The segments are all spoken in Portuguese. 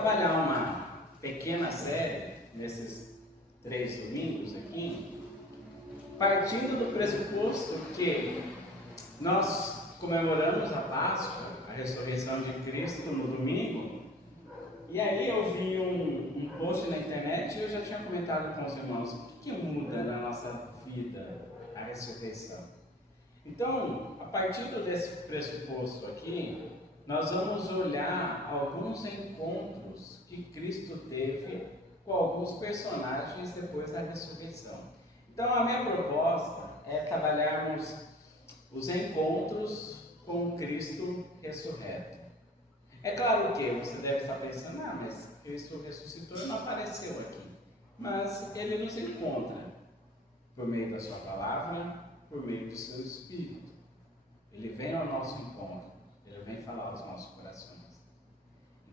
Trabalhar uma pequena série nesses 3 domingos aqui, partindo do pressuposto que nós comemoramos a Páscoa, a ressurreição de Cristo no domingo, e aí eu vi um post na internet e eu já tinha comentado com os irmãos, o que muda na nossa vida a ressurreição? Então, a partir desse pressuposto aqui, nós vamos olhar alguns encontros que Cristo teve com alguns personagens depois da ressurreição. Então, a minha proposta é trabalharmos os encontros com Cristo ressurreto. É claro que você deve estar pensando, mas Cristo ressuscitou e não apareceu aqui. Mas Ele nos encontra por meio da sua palavra, por meio do seu Espírito. Ele vem ao nosso encontro. Ele vem falar aos nossos corações.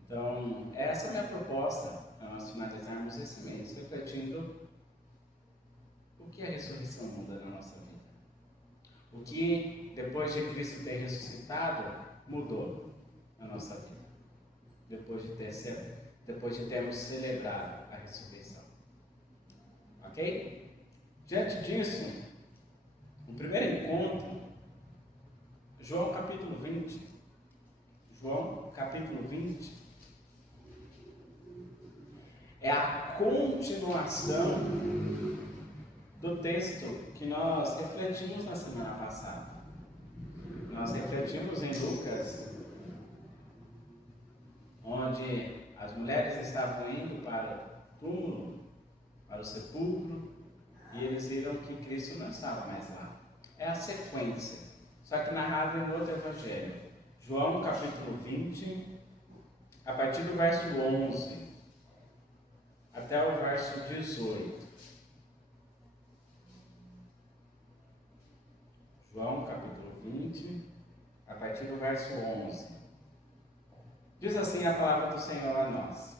Então, essa é a minha proposta, para nós finalizarmos esse mês, refletindo o que a ressurreição muda na nossa vida. O que, depois de Cristo ter ressuscitado, mudou na nossa vida. Depois de termos celebrado a ressurreição. Ok? Diante disso, o primeiro encontro, João capítulo 20. João capítulo 20 é a continuação do texto que nós refletimos na semana passada. Nós refletimos em Lucas, onde as mulheres estavam indo para o túmulo, para o sepulcro, e eles viram que Cristo não estava mais lá. É a sequência, só que narrado em outro evangelho. João capítulo 20, a partir do verso 11 até o verso 18. João capítulo 20, a partir do verso 11. Diz assim a palavra do Senhor a nós.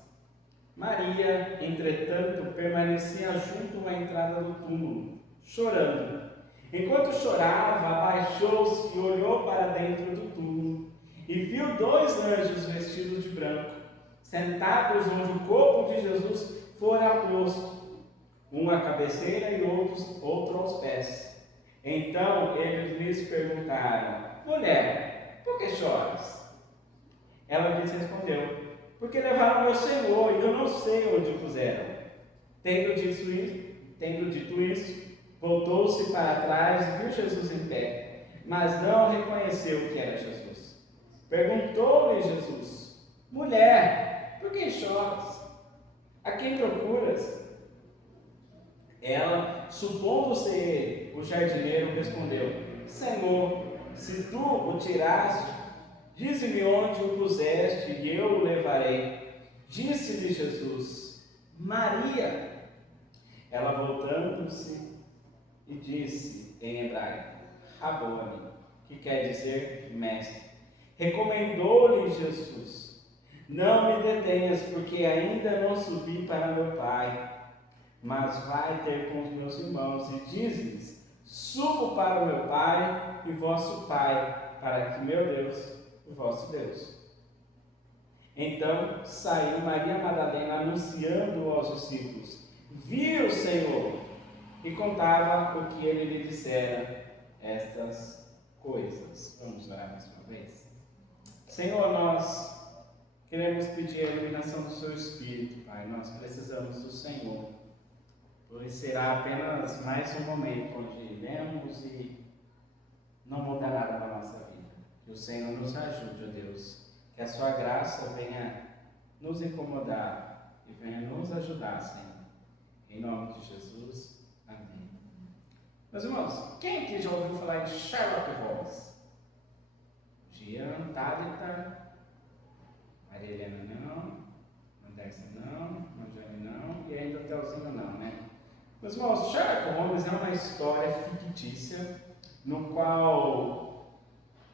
Maria, entretanto, permanecia junto à entrada do túmulo, chorando. Enquanto chorava, abaixou-se e olhou para dentro do túmulo, e viu 2 anjos vestidos de branco, sentados onde o corpo de Jesus fora posto, um à cabeceira e outro aos pés. Então eles lhes perguntaram: Mulher, por que choras? Ela lhes respondeu: Porque levaram meu Senhor e eu não sei onde o puseram. Tendo dito isso, voltou-se para trás e viu Jesus em pé, mas não reconheceu que era Jesus. Perguntou-lhe Jesus: Mulher, por que choras? A quem procuras? Ela, supondo ser ele, o jardineiro, respondeu: Senhor, se tu o tiraste, dize-me onde o puseste e eu o levarei. Disse-lhe Jesus: Maria. Ela, voltando-se, e disse em hebraico: Rabone, que quer dizer mestre. Recomendou-lhe Jesus: Não me detenhas, porque ainda não subi para meu Pai, mas vai ter com os meus irmãos e diz-lhes: Subo para o meu Pai e vosso Pai, para que meu Deus e vosso Deus. Então saiu Maria Madalena anunciando aos discípulos: Vi o Senhor, e contava o que ele lhe dissera estas coisas. Vamos orar mais uma vez. Senhor, nós queremos pedir a iluminação do seu Espírito, Pai. Nós precisamos do Senhor, pois será apenas mais um momento onde lemos e não muda nada na nossa vida. Que o Senhor nos ajude, ó Deus, que a sua graça venha nos incomodar e venha nos ajudar, Senhor. Em nome de Jesus, amém. Meus irmãos, quem aqui já ouviu falar em Sherlock Holmes? Gian, Thalita, Maria Helena não, Anderson não, Manjane não, e ainda o Telzinho não, né? Meus irmãos, Sherlock Holmes é uma história fictícia, no qual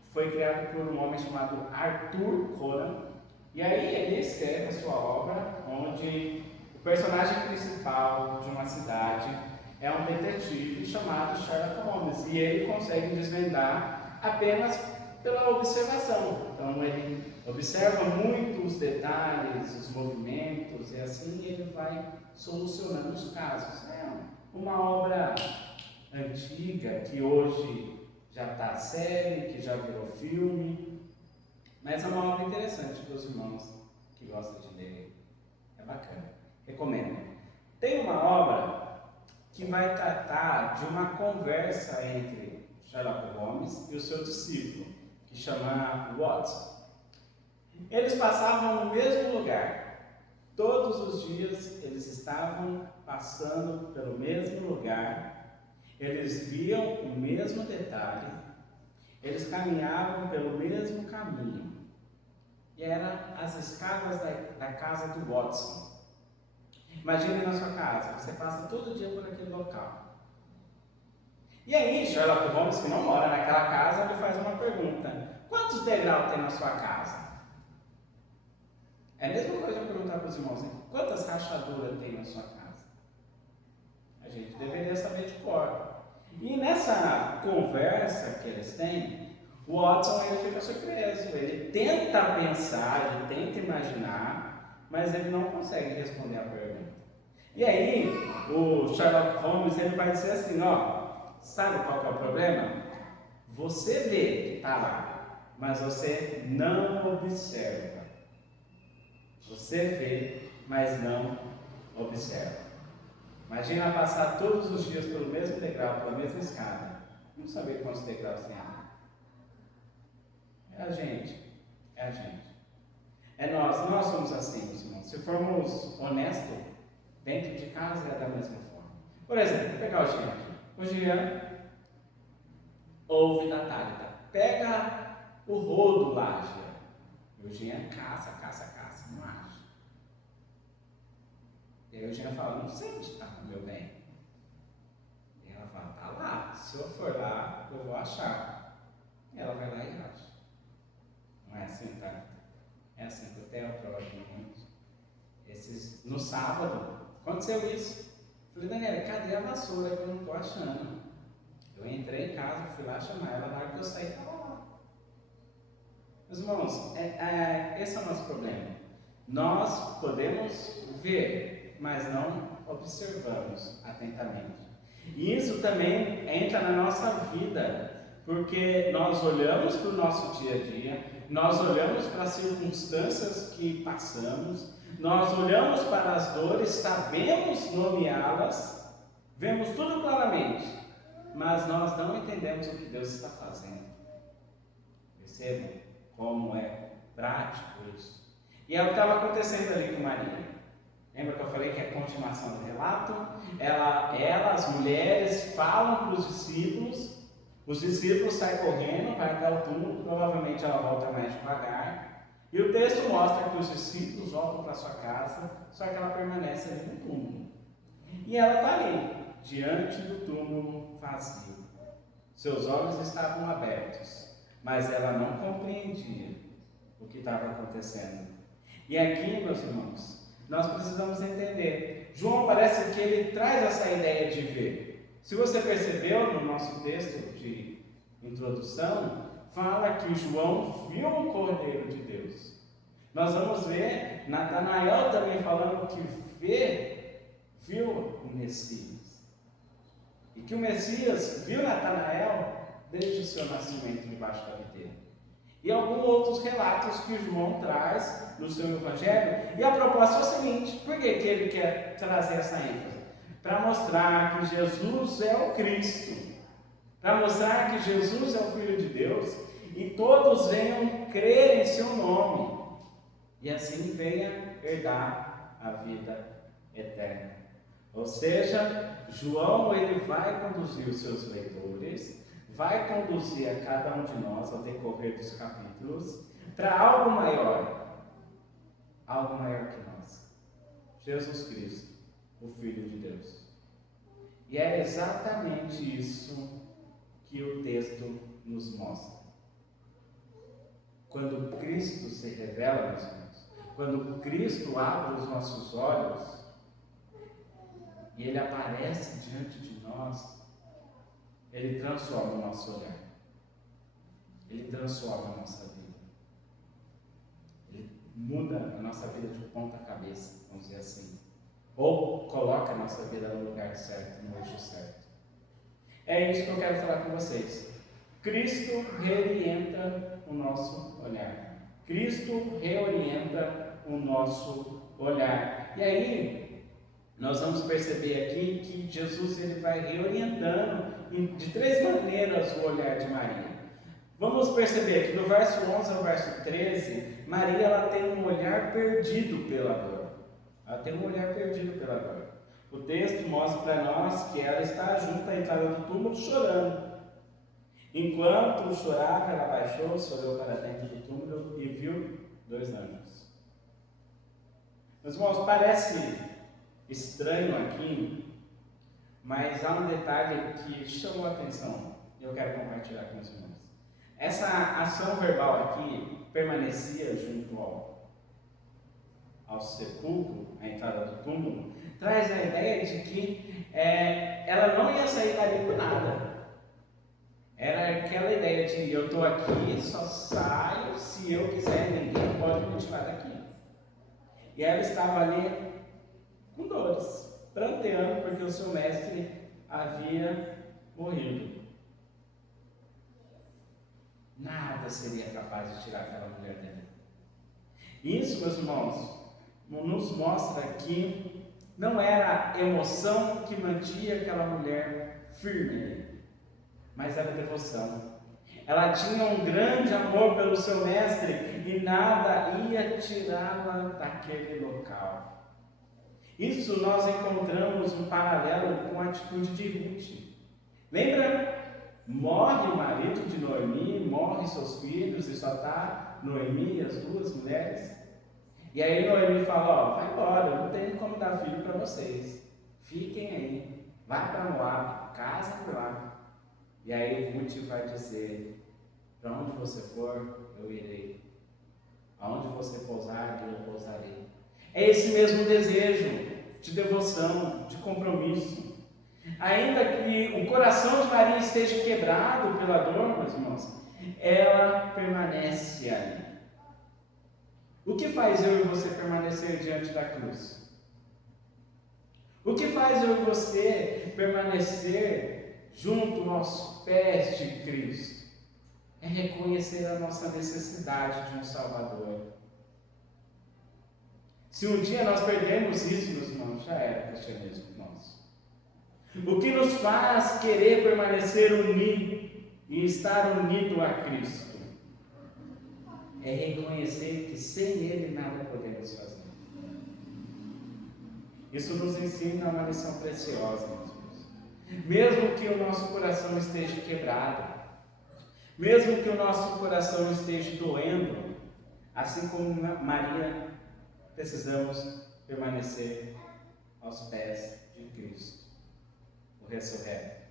foi criado por um homem chamado Arthur Conan, e aí ele escreve a sua obra, onde o personagem principal de uma cidade é um detetive chamado Sherlock Holmes, e ele consegue desvendar apenas pela observação. Então ele observa muito os detalhes, os movimentos, e assim ele vai solucionando os casos. É uma obra antiga que hoje já está série, que já virou filme, mas é uma obra interessante para os irmãos que gostam de ler. É bacana, recomendo. Tem uma obra que vai tratar de uma conversa entre Sherlock Holmes e o seu discípulo, que chama Watson. Eles passavam no mesmo lugar. Todos os dias eles estavam passando pelo mesmo lugar. Eles viam o mesmo detalhe. Eles caminhavam pelo mesmo caminho. E eram as escadas da casa do Watson. Imagine na sua casa, você passa todo dia por aquele local. E aí, Sherlock Holmes, que não mora naquela casa, ele faz uma pergunta: quantos degraus tem na sua casa? É a mesma coisa eu perguntar para os irmãos, né? Quantas rachaduras tem na sua casa? A gente deveria saber de cor. E nessa conversa que eles têm, o Watson ele fica surpreso. Ele tenta pensar, ele tenta imaginar, mas ele não consegue responder a pergunta. E aí, o Sherlock Holmes ele vai dizer assim, sabe qual que é o problema? Você vê que está lá, mas você não observa. Você vê, mas não observa. Imagina passar todos os dias pelo mesmo degrau, pela mesma escada, não saber quantos degraus tem lá. É a gente. É nós somos assim, meus irmãos. Se formos honestos, dentro de casa é da mesma forma. Por exemplo, vou pegar o Jean aqui. O Jean ouve da Thalita. Pega o rodo lá, Jean. E o Jean caça, não acha. E aí o Jean fala, não sei onde está, meu bem. E ela fala, tá lá. Se eu for lá, eu vou achar. E ela vai lá e acha. Não é assim, tá? É assim que eu tenho provavelmente. No sábado, aconteceu isso. Falei, Daniela, cadê a vassoura que eu não estou achando? Eu entrei em casa, fui lá chamar ela, na hora que eu saí, estava lá. Meus irmãos, esse é o nosso problema. Nós podemos ver, mas não observamos atentamente. E isso também entra na nossa vida, porque nós olhamos para o nosso dia a dia, nós olhamos para as circunstâncias que passamos, nós olhamos para as dores, sabemos nomeá-las, vemos tudo claramente, mas nós não entendemos o que Deus está fazendo. Percebam como é prático isso. E é o que estava acontecendo ali com Maria. Lembra que eu falei que é a continuação do relato? As mulheres, falam para os discípulos saem correndo, vai até o túmulo, provavelmente ela volta mais devagar. E o texto mostra que os discípulos voltam para sua casa, só que ela permanece ali no túmulo. E ela está ali, diante do túmulo vazio. Seus olhos estavam abertos, mas ela não compreendia o que estava acontecendo. E aqui, meus irmãos, nós precisamos entender. João parece que ele traz essa ideia de ver. Se você percebeu no nosso texto de introdução, fala que João viu o Cordeiro de Deus. Nós vamos ver Natanael também falando que viu o Messias. E que o Messias viu Natanael desde o seu nascimento debaixo da videira. E alguns outros relatos que João traz no seu Evangelho. E a proposta é o seguinte: por que ele quer trazer essa ênfase? Para mostrar que Jesus é o Cristo, para mostrar que Jesus é o Filho de Deus, e todos venham crer em seu nome, e assim venha herdar a vida eterna. Ou seja, João ele vai conduzir os seus leitores, vai conduzir a cada um de nós ao decorrer dos capítulos para algo maior que nós, Jesus Cristo, o Filho de Deus. E é exatamente isso que o texto nos mostra. Quando Cristo se revela, meus irmãos, quando Cristo abre os nossos olhos e Ele aparece diante de nós, Ele transforma o nosso olhar. Ele transforma a nossa vida. Ele muda a nossa vida de ponta cabeça, vamos dizer assim. Ou coloca a nossa vida no lugar certo, no eixo certo. É isso que eu quero falar com vocês. Cristo reorienta o nosso olhar. Cristo reorienta o nosso olhar. E aí, nós vamos perceber aqui que Jesus ele vai reorientando de 3 maneiras o olhar de Maria. Vamos perceber que do verso 11 ao verso 13, Maria ela tem um olhar perdido pela dor. Ela tem um olhar perdido pela dor. O texto mostra para nós que ela está junto à entrada do túmulo chorando. Enquanto chorava, ela baixou, se olhou para dentro do túmulo e viu 2 anjos. Meus irmãos, parece estranho aqui, mas há um detalhe que chamou a atenção e eu quero compartilhar com os irmãos. Essa ação verbal aqui permanecia junto ao sepulcro, à entrada do túmulo, traz a ideia de que ela não ia sair dali por nada. Era aquela ideia de eu estou aqui, só saio se eu quiser, ninguém pode me tirar daqui. E ela estava ali com dores, pranteando porque o seu mestre havia morrido. Nada seria capaz de tirar aquela mulher dali. Isso, meus irmãos, nos mostra que não era a emoção que mantinha aquela mulher firme, mas era devoção. Ela tinha um grande amor pelo seu mestre e nada ia tirá-la daquele local. Isso nós encontramos um paralelo com a atitude de Ruth. Lembra? Morre o marido de Noemi, morre seus filhos e só está Noemi e as 2 mulheres. E aí Noemi fala, vai embora, eu não tenho como dar filho para vocês. Fiquem aí, vai para Moab, casa por lá. E aí Ruth vai dizer, para onde você for, eu irei. Aonde você pousar, eu pousarei. É esse mesmo desejo de devoção, de compromisso. Ainda que o coração de Maria esteja quebrado pela dor, meus irmãos, ela permanece ali. O que faz eu e você permanecer diante da cruz? O que faz eu e você permanecer junto aos pés de Cristo? É reconhecer a nossa necessidade de um Salvador. Se um dia nós perdermos isso, meus irmãos, já era cristianismo nosso. O que nos faz querer permanecer unido e estar unido a Cristo é reconhecer que sem Ele nada podemos fazer. Isso nos ensina uma lição preciosa, meus irmãos. Mesmo que o nosso coração esteja quebrado, mesmo que o nosso coração esteja doendo, assim como Maria, precisamos permanecer aos pés de Cristo, o ressurreto.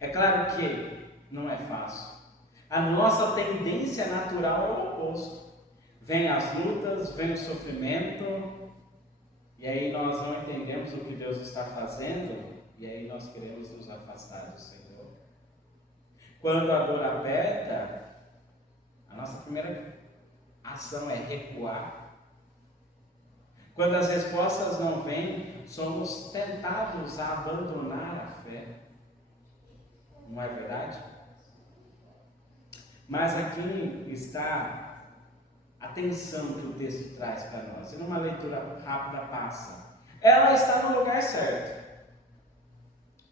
É claro que não é fácil. A nossa tendência natural é o oposto. Vem as lutas, vem o sofrimento, e aí nós não entendemos o que Deus está fazendo, e aí nós queremos nos afastar do Senhor. Quando a dor aperta, a nossa primeira ação é recuar. Quando as respostas não vêm, somos tentados a abandonar a fé. Não é verdade? Mas aqui está a tensão que o texto traz para nós. E numa leitura rápida passa. Ela está no lugar certo.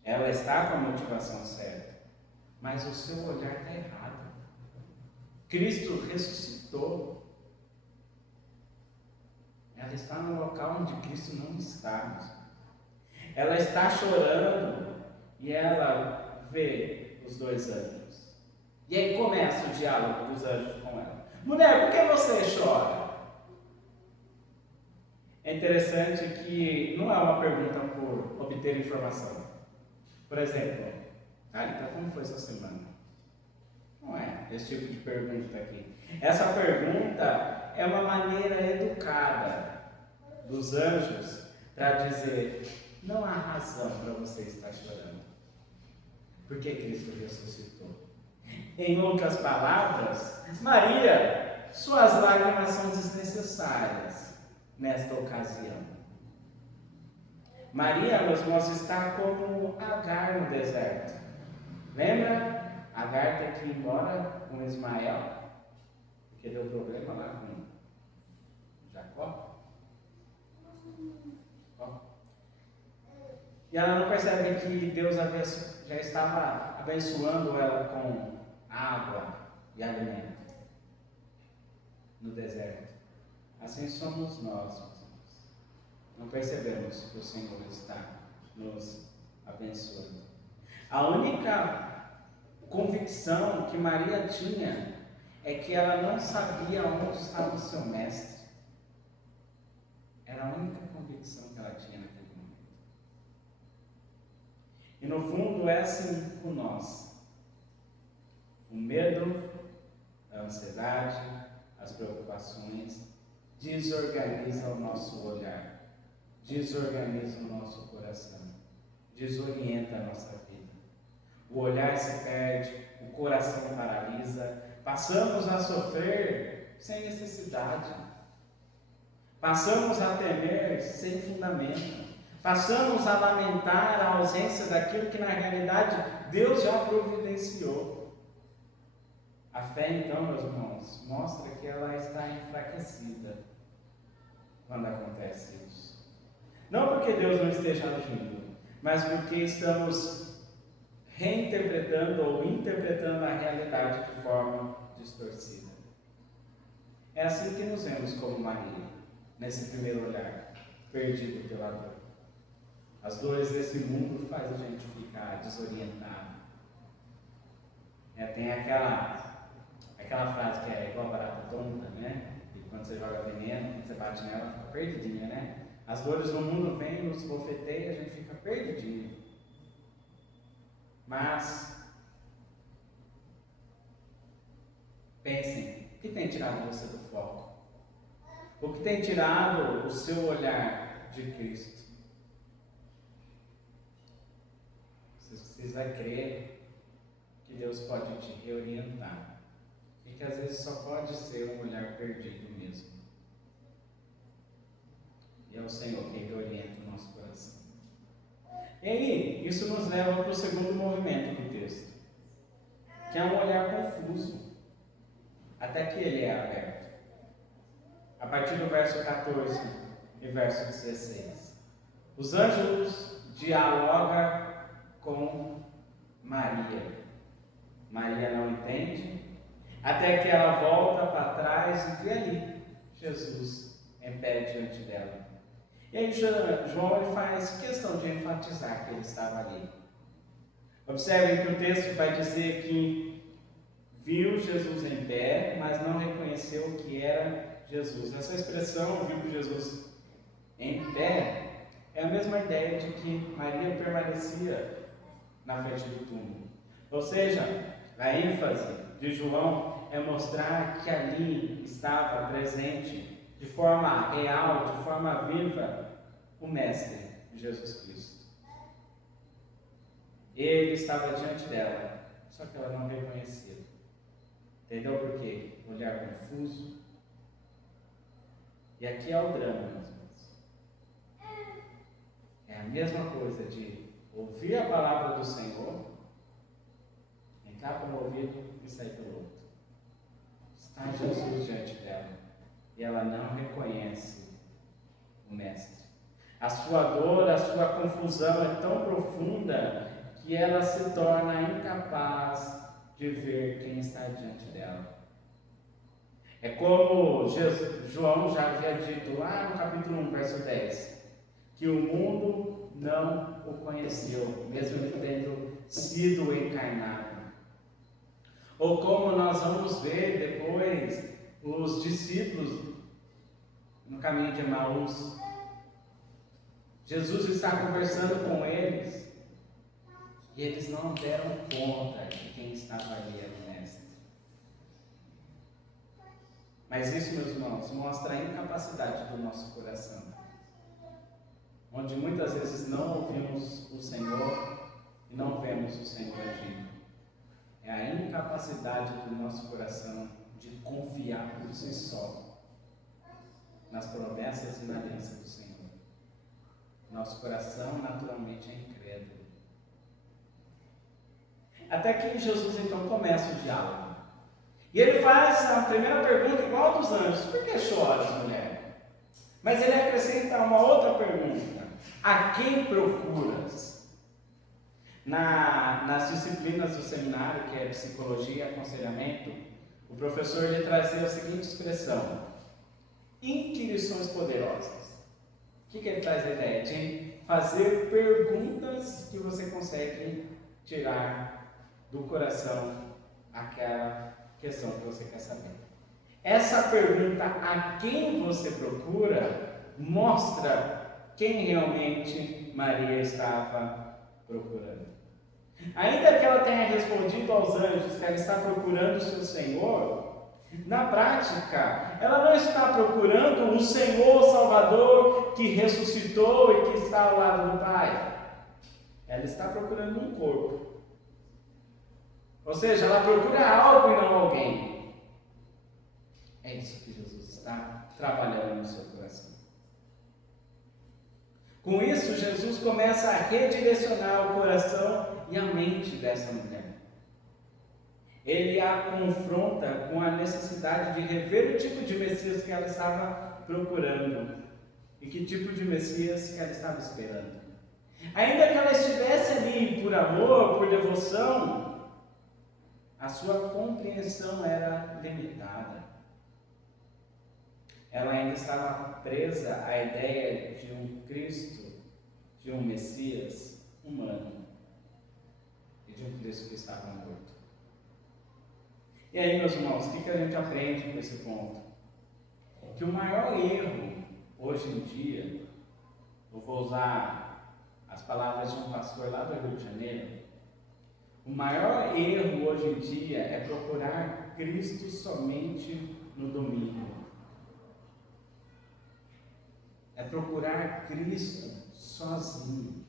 Ela está com a motivação certa. Mas o seu olhar está errado. Cristo ressuscitou. Ela está no local onde Cristo não está. Ela está chorando e ela vê os 2 anjos. E aí começa o diálogo dos anjos com ela. Mulher, por que você chora? É interessante que não é uma pergunta por obter informação. Por exemplo, Thalita, como foi sua semana? Não é esse tipo de pergunta aqui. Essa pergunta é uma maneira educada dos anjos para dizer: não há razão para você estar chorando, porque Cristo ressuscitou. Em outras palavras, Maria, suas lágrimas são desnecessárias nesta ocasião. Maria, meus irmãos, está como Agar no deserto. Lembra? Agar tem que ir embora com Ismael, porque deu problema lá com Jacó. E ela não percebe que Deus já estava abençoando ela com água e alimento no deserto. Assim somos nós, meus irmãos. Não percebemos que o Senhor está nos abençoando. A única convicção que Maria tinha é que ela não sabia onde estava o seu mestre. Era a única convicção que ela tinha naquele momento. E no fundo é assim com nós. O medo, a ansiedade, as preocupações desorganiza o nosso olhar, desorganiza o nosso coração, desorienta a nossa vida. O olhar se perde, o coração paralisa, passamos a sofrer sem necessidade, passamos a temer sem fundamento, passamos a lamentar a ausência daquilo que na realidade Deus já providenciou. A fé, então, meus irmãos, mostra que ela está enfraquecida quando acontece isso. Não porque Deus não esteja agindo, mas porque estamos reinterpretando ou interpretando a realidade de forma distorcida. É assim que nos vemos como Maria, nesse primeiro olhar, perdido pela dor. As dores desse mundo fazem a gente ficar desorientado. Tem aquela frase que é igual a barata tonta, né? E quando você joga veneno, quando você bate nela, fica perdidinha, né? As dores do mundo vêm, nos bofeteiam, a gente fica perdidinho. Mas pensem, o que tem tirado você do foco? O que tem tirado o seu olhar de Cristo? Você vai crer que Deus pode te reorientar. E que às vezes só pode ser um olhar perdido mesmo. E é o Senhor quem reorienta o nosso coração. E aí, isso nos leva para o segundo movimento do texto, que é um olhar confuso, até que ele é aberto. A partir do verso 14 e verso 16. Os anjos dialogam com Maria. Maria não entende, até que ela volta para trás e vê ali Jesus em pé diante dela. E aí João faz questão de enfatizar que ele estava ali. Observem que o texto vai dizer que viu Jesus em pé, mas não reconheceu que era Jesus. Essa expressão, viu Jesus em pé, é a mesma ideia de que Maria permanecia na frente do túmulo. Ou seja, a ênfase de João é mostrar que ali estava presente de forma real, de forma viva, o Mestre Jesus Cristo. Ele estava diante dela, só que ela não reconhecia. Entendeu por quê? Olhar confuso. E aqui é o drama, meus irmãos. É a mesma coisa de ouvir a palavra do Senhor, entrar pelo ouvido e sair pelo outro. Está Jesus diante dela e ela não reconhece o Mestre. A sua dor, a sua confusão é tão profunda que ela se torna incapaz de ver quem está diante dela. É como João já havia dito lá no capítulo 1, verso 10, que o mundo não o conheceu, mesmo ele tendo sido encarnado. Ou como nós vamos ver depois os discípulos no caminho de Emaús. Jesus está conversando com eles e eles não deram conta de quem estava ali, era o Mestre. Mas isso, meus irmãos, mostra a incapacidade do nosso coração, onde muitas vezes não ouvimos o Senhor e não vemos o Senhor agindo. É é a incapacidade do nosso coração de confiar por si só nas promessas e na aliança do Senhor. Nosso coração naturalmente é incrédulo. Até que Jesus então começa o diálogo. E ele faz a primeira pergunta igual a dos anjos: por que choras, mulher? Mas ele acrescenta uma outra pergunta: a quem procuras? Nas disciplinas do seminário, que é psicologia e aconselhamento, o professor ele trazia a seguinte expressão: inquirições poderosas. O que ele traz a ideia? De fazer perguntas que você consegue tirar do coração aquela questão que você quer saber. Essa pergunta, a quem você procura, mostra quem realmente Maria estava procurando. Ainda que ela tenha respondido aos anjos que ela está procurando o seu Senhor, na prática, ela não está procurando o Senhor Salvador que ressuscitou e que está ao lado do Pai. Ela está procurando um corpo. Ou seja, ela procura algo e não alguém. É isso que Jesus está trabalhando no seu coração. Com isso, Jesus começa a redirecionar o coração e a mente dessa mulher. Ele a confronta com a necessidade de rever o tipo de Messias que ela estava procurando e que tipo de Messias que ela estava esperando. Ainda que ela estivesse ali por amor, por devoção, a sua compreensão era limitada. Ela ainda estava presa à ideia de um Cristo, de um Messias humano e de um Cristo que estava morto. E aí, meus irmãos, o que a gente aprende com esse ponto? Que o maior erro hoje em dia, eu vou usar as palavras de um pastor lá do Rio de Janeiro, o maior erro hoje em dia é procurar Cristo somente no domingo. É procurar Cristo sozinho.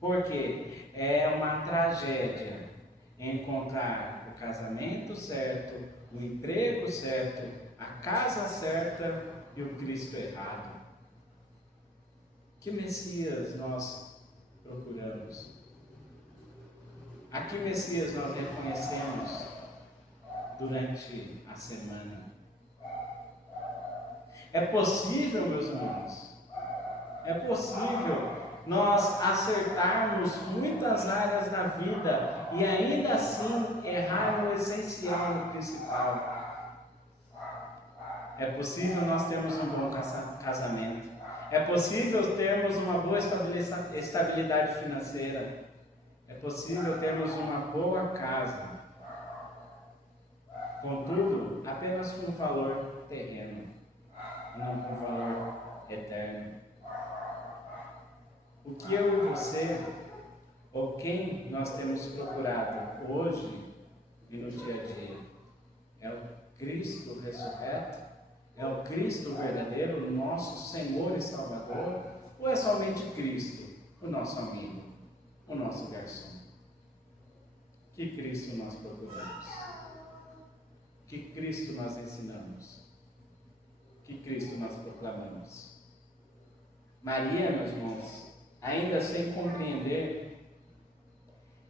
Porque é uma tragédia encontrar o casamento certo, o emprego certo, a casa certa e o Cristo errado. Que Messias nós procuramos? A que Messias nós reconhecemos durante a semana? É possível, meus irmãos, é possível nós acertarmos muitas áreas da vida e ainda assim errar no essencial, no principal. É possível nós termos um bom casamento. É possível termos uma boa estabilidade financeira. É possível termos uma boa casa. Contudo, apenas com valor terreno, não com valor eterno. O que eu e você, ou quem nós temos procurado hoje e no dia a dia? É o Cristo ressurreto? É o Cristo verdadeiro, o nosso Senhor e Salvador? Ou é somente Cristo, o nosso amigo, o nosso garçom? Que Cristo nós procuramos? Que Cristo nós ensinamos? Que Cristo nós proclamamos? Maria, meus irmãos, ainda sem compreender,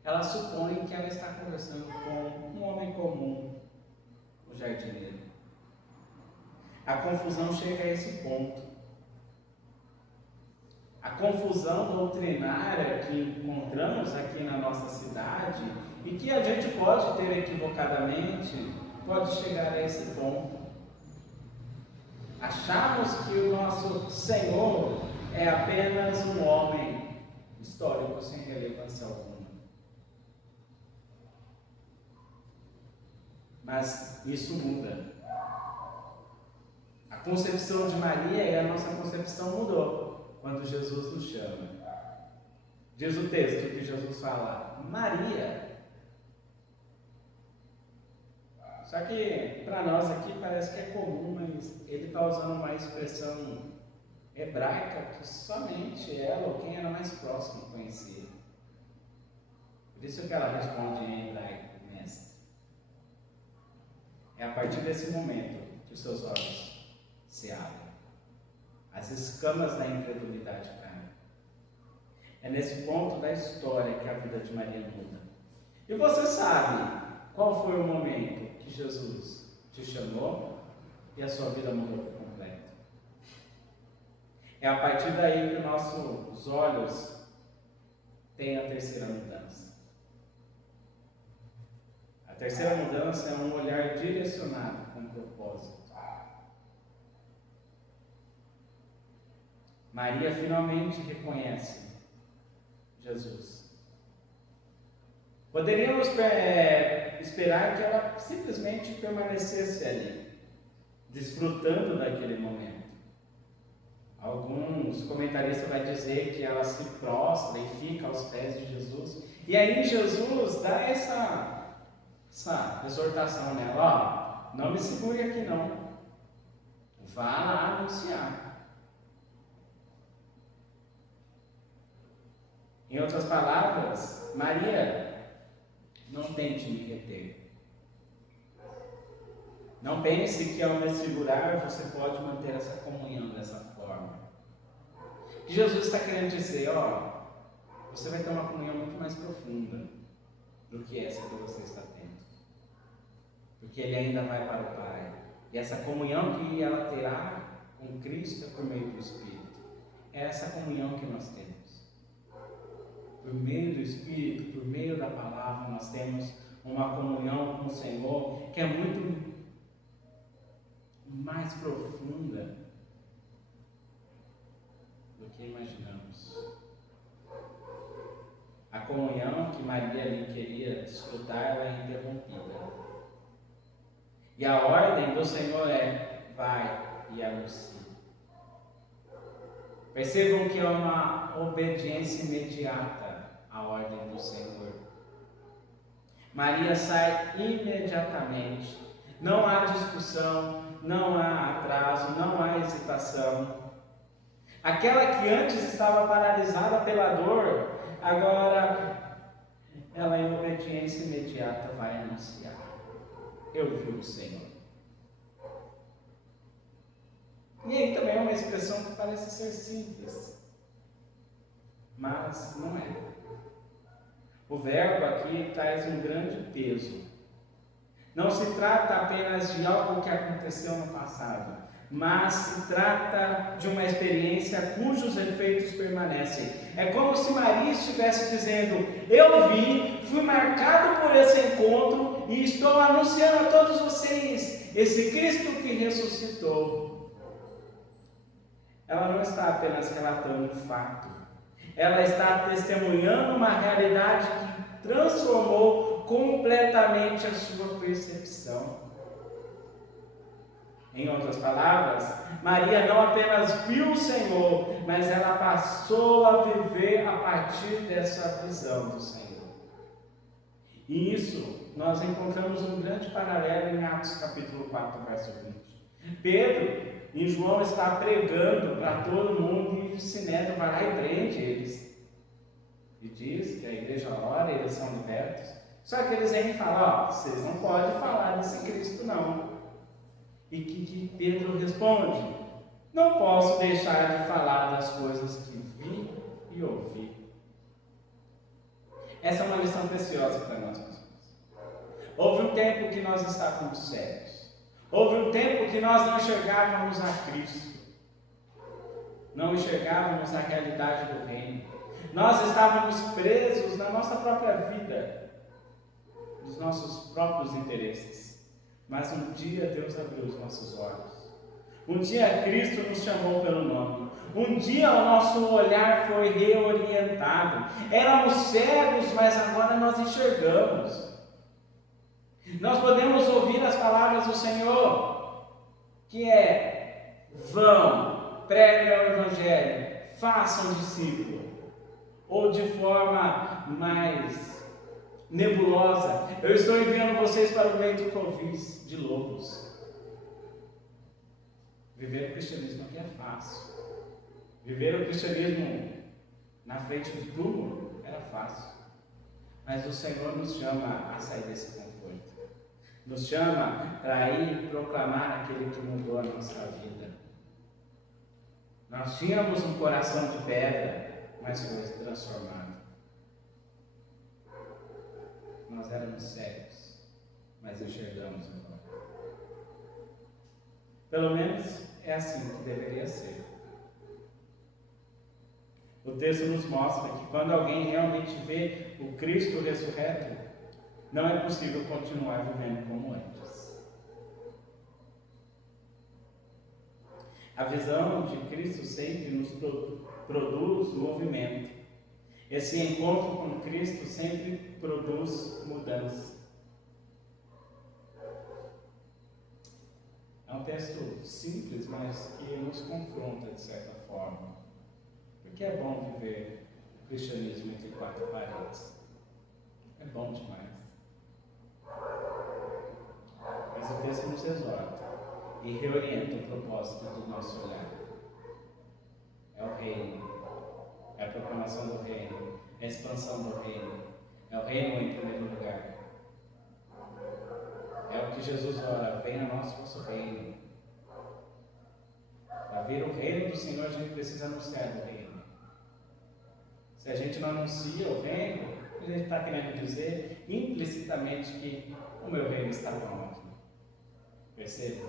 ela supõe que ela está conversando com um homem comum, o jardineiro. A confusão chega a esse ponto. A confusão doutrinária que encontramos aqui na nossa cidade e que a gente pode ter equivocadamente, pode chegar a esse ponto. Achamos que o nosso Senhor é apenas um homem histórico sem relevância alguma. Mas isso muda. A concepção de Maria e a nossa concepção mudou quando Jesus nos chama. Diz o texto que Jesus fala, Maria. Só que para nós aqui parece que é comum, mas ele está usando uma expressão hebraica que somente ela ou quem era mais próximo conhecia. Por isso que ela responde em hebraico, É a partir desse momento que os seus olhos se abrem. As escamas da incredulidade caem. É nesse ponto da história que a vida de Maria muda. E você sabe qual foi o momento que Jesus te chamou e a sua vida mudou por completo. É a partir daí que nossos olhos têm a terceira mudança. A terceira mudança é um olhar direcionado com propósito. Maria finalmente reconhece Jesus. Poderíamos esperar que ela simplesmente permanecesse ali, desfrutando daquele momento. Alguns comentaristas vão dizer que ela se prostra e fica aos pés de Jesus. E aí Jesus dá essa exortação nela: ó, não me segure aqui não. Vá lá anunciar. Em outras palavras, Maria, não tente me reter. Não pense que ao me segurar você pode manter essa comunhão dessa forma. O que Jesus está querendo dizer, ó, você vai ter uma comunhão muito mais profunda do que essa que você está tendo. Porque Ele ainda vai para o Pai. E essa comunhão que ela terá com Cristo é por meio do Espírito. É essa comunhão que nós temos. Por meio do Espírito, por meio da palavra, nós temos uma comunhão com o Senhor que é muito mais profunda do que imaginamos. A comunhão que Maria ali queria desfrutar, ela é interrompida. E a ordem do Senhor é: vai e anuncie. Percebam que é uma obediência imediata à ordem do Senhor. Maria sai imediatamente. Não há discussão, não há atraso, não há hesitação. Aquela que antes estava paralisada pela dor, agora ela em obediência imediata vai anunciar: eu vi o Senhor. E aí também é uma expressão que parece ser simples, mas não é. O verbo aqui traz um grande peso. Não se trata apenas de algo que aconteceu no passado, mas se trata de uma experiência cujos efeitos permanecem. É como se Maria estivesse dizendo: eu vi, fui marcado por esse encontro e estou anunciando a todos vocês esse Cristo que ressuscitou. Ela não está apenas relatando um fato, ela está testemunhando uma realidade que transformou completamente a sua percepção. Em outras palavras, Maria não apenas viu o Senhor, mas ela passou a viver a partir dessa visão do Senhor. E isso nós encontramos um grande paralelo em Atos capítulo 4, verso 20. Pedro e João está pregando para todo mundo e o Sinédrio vai lá e prende eles. E diz que a igreja ora e eles são libertos. Só que eles vêm e falam: ó, vocês não podem falar desse Cristo não. E que Pedro responde: não posso deixar de falar das coisas que vi e ouvi. Essa é uma lição preciosa para nós, pessoas. Houve um tempo que nós estávamos cegos. Houve um tempo que nós não enxergávamos a Cristo, não enxergávamos a realidade do reino. Nós estávamos presos na nossa própria vida, nos nossos próprios interesses. Mas um dia Deus abriu os nossos olhos. Um dia Cristo nos chamou pelo nome. Um dia o nosso olhar foi reorientado. Éramos cegos, mas agora nós enxergamos. Nós podemos ouvir as palavras do Senhor, que é: vão, preguem o Evangelho, façam discípulo. Ou de forma mais nebulosa: eu estou enviando vocês para o meio do covis de lobos. Viver o cristianismo aqui é fácil. Viver o cristianismo na frente do túmulo era fácil. Mas o Senhor nos chama a sair desse conforto. Nos chama para ir proclamar aquele que mudou a nossa vida. Nós tínhamos um coração de pedra, mas foi transformado. Nós éramos cegos, mas enxergamos agora. Pelo menos é assim que deveria ser. O texto nos mostra que quando alguém realmente vê o Cristo ressurreto, não é possível continuar vivendo como antes. A visão de Cristo sempre nos produz movimento. Esse encontro com Cristo sempre produz mudança. É um texto simples, mas que nos confronta de certa forma. Porque é bom viver o cristianismo entre quatro paredes. É bom demais. Mas o texto nos exorta e reorienta o propósito do nosso olhar. É o reino, é a proclamação do reino, é a expansão do reino, é o reino em primeiro lugar. É o que Jesus ora, venha a nós o vosso reino. Para ver o reino do Senhor, a gente precisa anunciar do reino. Se a gente não anuncia o reino, a gente está querendo dizer implicitamente que o meu reino está pronto. Perceba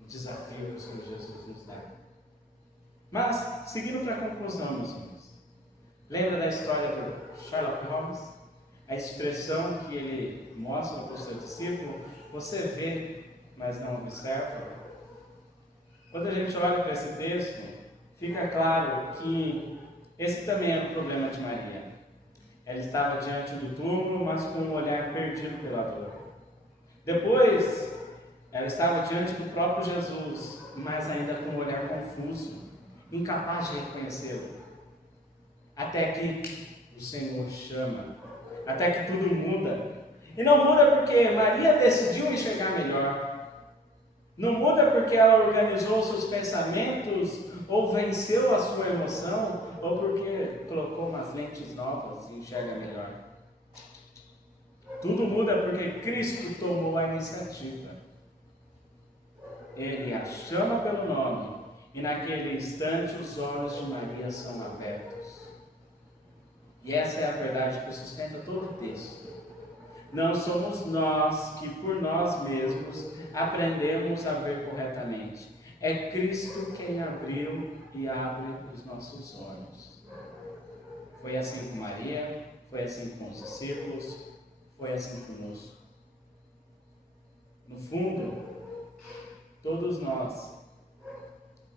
o desafio que o Senhor Jesus nos dá. Mas, seguindo para a conclusão, meus irmãos, lembra da história do Sherlock Holmes? A expressão que ele mostra para o seu discípulo, você vê, mas não observa. Quando a gente olha para esse texto, fica claro que esse também era o problema de Maria. Ela estava diante do túmulo, mas com um olhar perdido pela dor. Depois, ela estava diante do próprio Jesus, mas ainda com um olhar confuso, incapaz de reconhecê-lo. Até que o Senhor chama, até que tudo muda. E não muda porque Maria decidiu enxergar melhor. Não muda porque ela organizou seus pensamentos, ou venceu a sua emoção, ou porque colocou umas lentes novas e enxerga melhor. Tudo muda porque Cristo tomou a iniciativa. Ele a chama pelo nome, e naquele instante os olhos de Maria são abertos. E essa é a verdade que sustenta todo o texto. Não somos nós que por nós mesmos aprendemos a ver corretamente. É Cristo quem abriu e abre os nossos olhos. Foi assim com Maria, foi assim com os discípulos, foi assim conosco. No fundo, todos nós,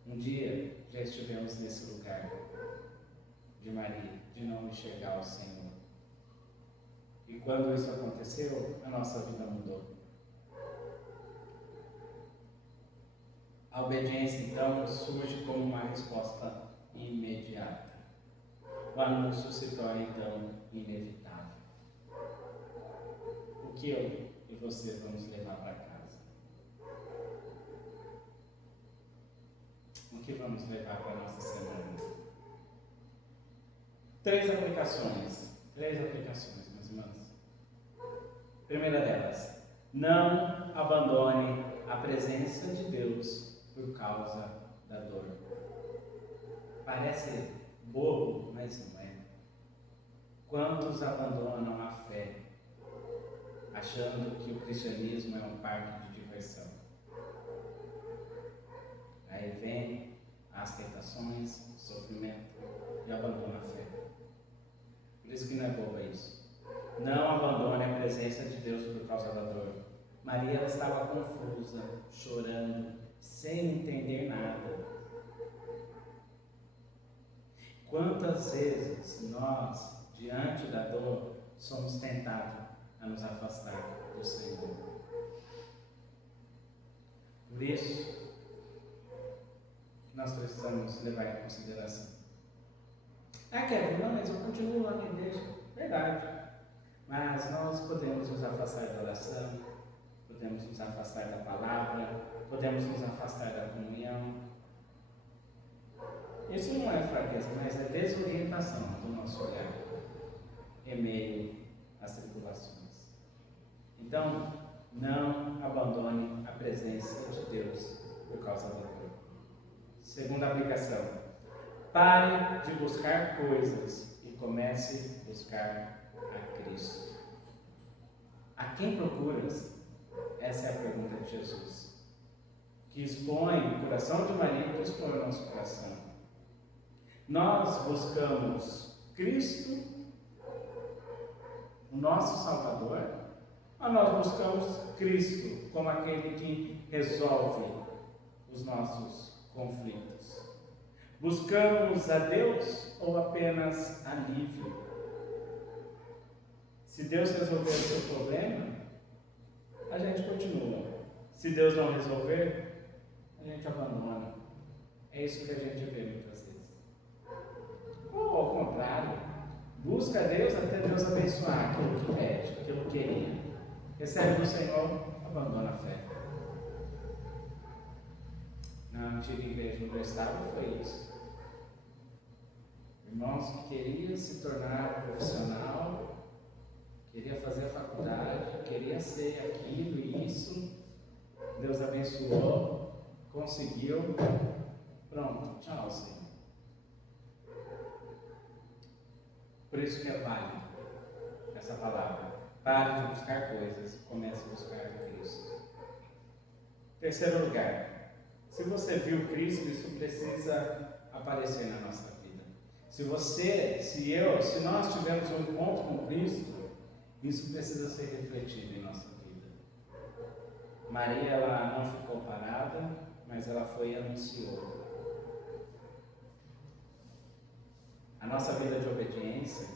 um dia, já estivemos nesse lugar de Maria, de não enxergar o Senhor. E quando isso aconteceu, a nossa vida mudou. A obediência, então, surge como uma resposta imediata. O anúncio se torna, então, inevitável. O que eu e você vamos levar para casa? O que vamos levar para a nossa semana? Três aplicações, meus irmãos. Primeira delas, não abandone a presença de Deus por causa da dor. Parece bobo, mas não é. Quantos abandonam a fé, achando que o cristianismo é um parque de diversão? Aí vem as tentações, o sofrimento e abandona a fé. Por isso que não é bobo isso. Não abandone a presença de Deus por causa da dor. Maria, ela estava confusa, chorando, sem entender nada. Quantas vezes nós, diante da dor, somos tentados a nos afastar do Senhor? Por isso, nós precisamos levar em consideração. Kevin, não, mas eu continuo lá na igreja. Verdade. Mas nós podemos nos afastar da oração, podemos nos afastar da palavra, podemos nos afastar da comunhão. Isso não é fraqueza, mas é desorientação do nosso olhar em meio às tribulações. Então, não abandone a presença de Deus por causa da dor. Segunda aplicação: pare de buscar coisas e comece a buscar a Cristo. A quem procuras? Essa é a pergunta de Jesus, que expõe o coração de Maria, que expõe o nosso coração. Nós buscamos Cristo, o nosso Salvador, ou nós buscamos Cristo como aquele que resolve os nossos conflitos? Buscamos a Deus ou apenas alívio? Se Deus resolver o seu problema, a gente continua. Se Deus não resolver, a gente abandona. É isso que a gente vê muitas vezes. Ou ao contrário, busca a Deus até Deus abençoar aquilo que pede, aquilo que queria. Recebe do Senhor, abandona a fé. Na antiga igreja onde eu estava foi isso. Irmãos que queriam se tornar profissional, queria fazer a faculdade, queria ser aquilo e isso, Deus abençoou, conseguiu, pronto, tchau, Senhor. Por isso que é válido essa palavra. Pare de buscar coisas, comece a buscar Cristo. Terceiro lugar, se você viu Cristo, isso precisa aparecer na nossa vida. Se nós tivermos um encontro com Cristo, isso precisa ser refletido em nossa vida. Maria, ela não ficou parada, mas ela foi e anunciou. A nossa vida de obediência,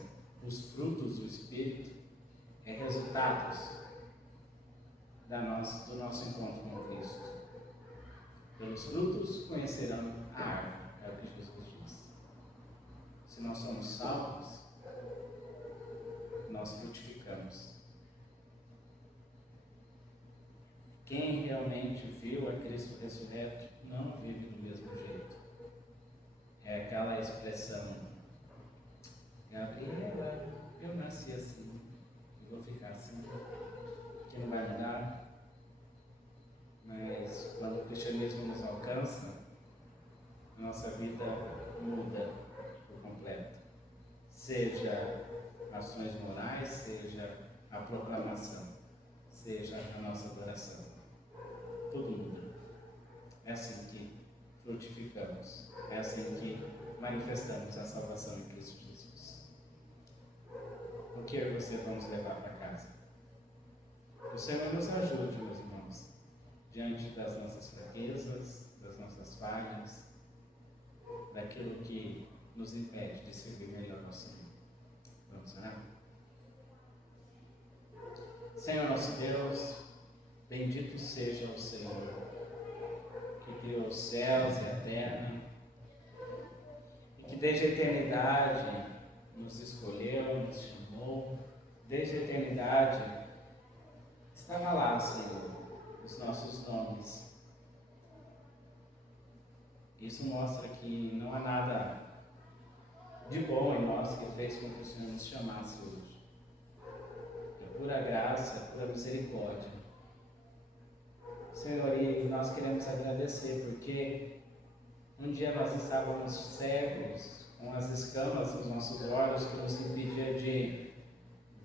os frutos do Espírito, é resultados do nosso encontro com Cristo. Pelos frutos conhecerão a árvore, é o que Jesus diz. Se nós somos salvos, nós frutificamos. Quem realmente viu a Cristo ressurreto não vive do mesmo jeito. É aquela expressão: Gabriela, eu nasci assim, e vou ficar assim, que não vai mudar. Mas quando o cristianismo nos alcança, nossa vida muda por completo. Seja ações morais, seja a proclamação, seja a nossa adoração. Tudo muda. É assim que frutificamos. É assim que manifestamos a salvação em Cristo Jesus. O que eu e você vamos levar para casa? O Senhor nos ajude, meus irmãos, diante das nossas fraquezas, das nossas falhas, daquilo que nos impede de servir melhor ao Senhor. Vamos orar? Senhor nosso Deus, bendito seja o Senhor, que criou os céus e a terra, e que desde a eternidade nos escolheu, nos chamou, desde a eternidade estava lá, Senhor, os nossos nomes. Isso mostra que não há nada de bom em nós que fez com que o Senhor nos chamasse hoje. É pura graça, pura misericórdia. Senhor, e nós queremos agradecer porque um dia nós estávamos cegos, com as escamas nos nossos olhos que nos impedia de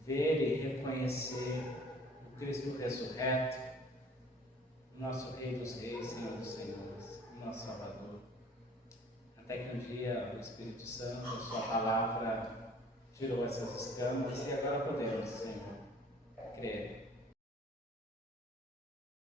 ver e reconhecer o Cristo ressurreto, o nosso Rei dos Reis, Senhor dos Senhores, o nosso Salvador. Até que um dia o Espírito Santo, a sua palavra, tirou essas escamas e agora podemos, Senhor, crer